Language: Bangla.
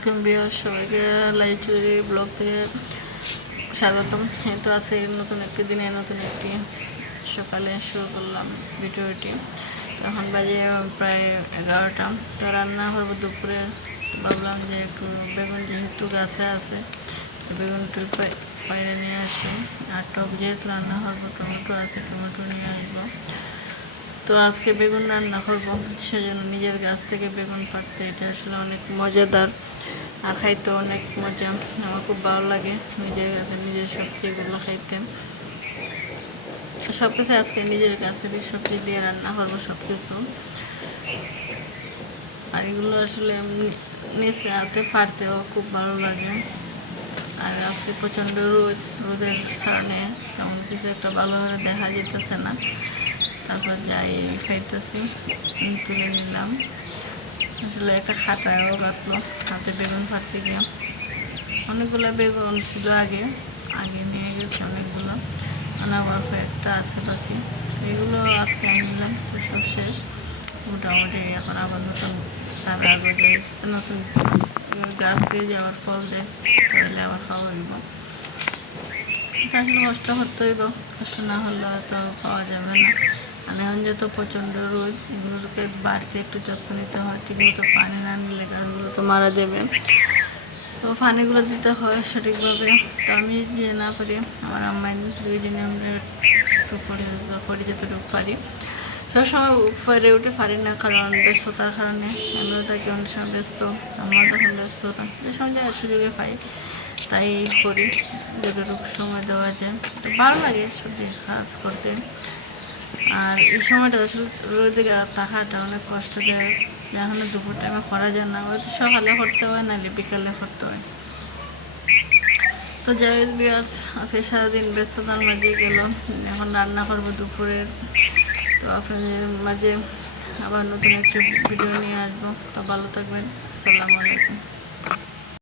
আলাইকুম ভিউয়ার্স, সবাইকে লাইভ চুরি ব্লগ থেকে স্বাগতম। তো আছে নতুন একটি দিনে নতুন একটি সকালে শুরু করলাম ভিডিওটি। এখন বাজে প্রায় 11টা। তো রান্না করবো দুপুরে। ভাবলাম যে একটু বেগুন যেহেতু গাছে আছে, বেগুনটি বাইরে নিয়ে আসি। আর টক যেহেতু রান্না করবো, টমেটো আছে, টমেটো নিয়ে আসবো। তো আজকে বেগুন রান্না করবো, সেজন্য নিজের গাছ থেকে বেগুন পাড়তে এটা আসলে অনেক মজাদার আর খাইতে অনেক মজা। আমার খুব ভালো লাগে নিজের গাছে নিজের সবজিগুলো খাইতে। সব কিছু আজকে নিজের গাছেরই সবজি দিয়ে রান্না করবো সব কিছু। আর এগুলো আসলে নিচে হাতে পাড়তেও খুব ভালো লাগে। আর আজকে প্রচণ্ড রোদের কারণে তেমন কিছু একটা ভালোভাবে দেখা যেতেছে না। তারপর যাই খাইতেছি, তুলে নিলাম। আসলে একটা খাটায়ও কাটলো হাতে বেগুন ফাটতে গিয়ে। অনেকগুলো বেগুন ছিল আগে নিয়ে গেছে অনেকগুলো, আনাবার একটা আছে বাকি। এগুলো আজকে নিলাম, তো সব শেষ মোটামুটি। এখন আবার নতুন নতুন গাছ দিয়ে যাওয়ার ফল দেয়, তাহলে আবার খাওয়া হইব। আসলে কষ্ট করতে হইব, কষ্ট না হলে হয়তো পাওয়া যাবে না। আর এখন যত প্রচণ্ড রোদ, এগুলোকে বাড়িতে একটু যত্ন নিতে হয়। ঠিকমতো পানি না নিলে গাছগুলো তো মারা যাবে। তো পানিগুলো দিতে হয় সঠিকভাবে। তো আমি যে না পারি, আমার আম্মাই দুইজনে আমরা একটু করি যতটুকু পারি। সবসময় উপরে উঠে পারি না, কারণ ব্যস্ততার কারণে। আমিও থাকি অনেক সময় ব্যস্ত, আমার তখন ব্যস্ততা যে সময় যে সুযোগে পাই তাই করি, যতটুকু সময় দেওয়া যায়। তো ভালো লাগে সবজি কাজ করতে। আর এই সময়টা আসলে রোদে থাকাটা অনেক কষ্টদায়ক। এখনো দুপুর টাইমে করা যায় না, হয়তো সকালে করতে হয়, নাহলে বিকালে করতে হয়। তো যাই বিয়ার্স, আজকে সারাদিন ব্যস্ততার মাঝে গেল। এখন রান্না করবো দুপুরের। তো আপনাদের মাঝে আবার নতুন একটি ভিডিও নিয়ে আসবো। তো ভালো থাকবেন। আসসালামু আলাইকুম।